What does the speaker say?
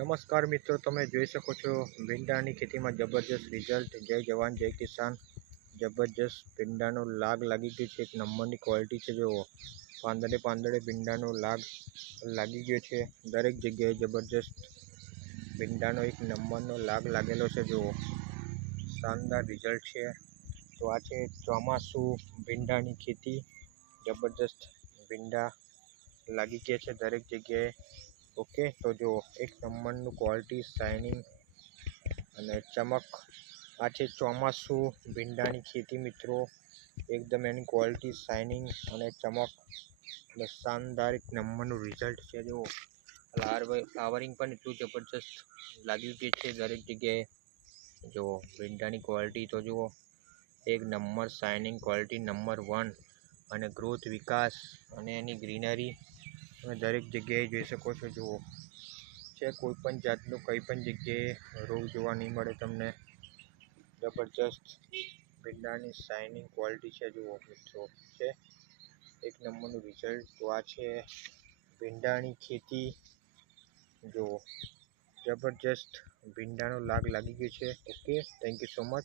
નમસ્કાર મિત્રો, તમે જોઈ શકો છો ભીંડાની ખેતીમાં જબરજસ્ત રિઝલ્ટ જય જવાન, જય કિસાન. જબરજસ્ત ભીંડાનો લાગ લાગી ગયો છે, એક નંબરની ક્વોલિટી છે, જુઓ. પાંદડે પાંદડે ભીંડાનો લાગ લાગી ગયો છે, દરેક જગ્યાએ જબરજસ્ત ભીંડાનો એક નંબરનો લાગ લાગેલો છે, જુઓ. શાનદાર રિઝલ્ટ છે. તો આ છે ચોમાસું ભીંડાની ખેતી. જબરજસ્ત ભીંડા લાગી ગયા છે દરેક જગ્યાએ. ઓકે તો જો એક નંબરનું ક્વોલિટી શાઇનિંગ અને ચમક. આ છે ચોમાસું ભીંડાની ખેતી, મિત્રો. એકદમ એની ક્વોલિટી શાઇનિંગ અને ચમક. અને શાનદાર એક નંબરનું રિઝલ્ટ છે, જુઓ. ફ્લાવરિંગ પણ એટલું જબરજસ્ત લાગ્યું કે છે દરેક જગ્યાએ. જુઓ, ભીંડાની ક્વોલિટી તો જુઓ. એક number shining quality number one અને ગ્રોથ વિકાસ અને એની ગ્રીનરી તમે દરેક જગ્યાએ જોઈ શકો છો, જુઓ. છે, કોઈ પણ જાતનું કંઈ પણ જગ્યાએ રોગ જોવા નહીં મળે તમને. જબરજસ્ત ભીંડાની શાઇનિંગ ક્વોલિટી છે, જુઓ મિત્રો. છે, એક નંબરનું રિઝલ્ટ તો આ છે. ભીંડાની ખેતી, જુઓ. જબરજસ્ત ભીંડાનો લાગ લાગી ગયો છે. Okay thank you so much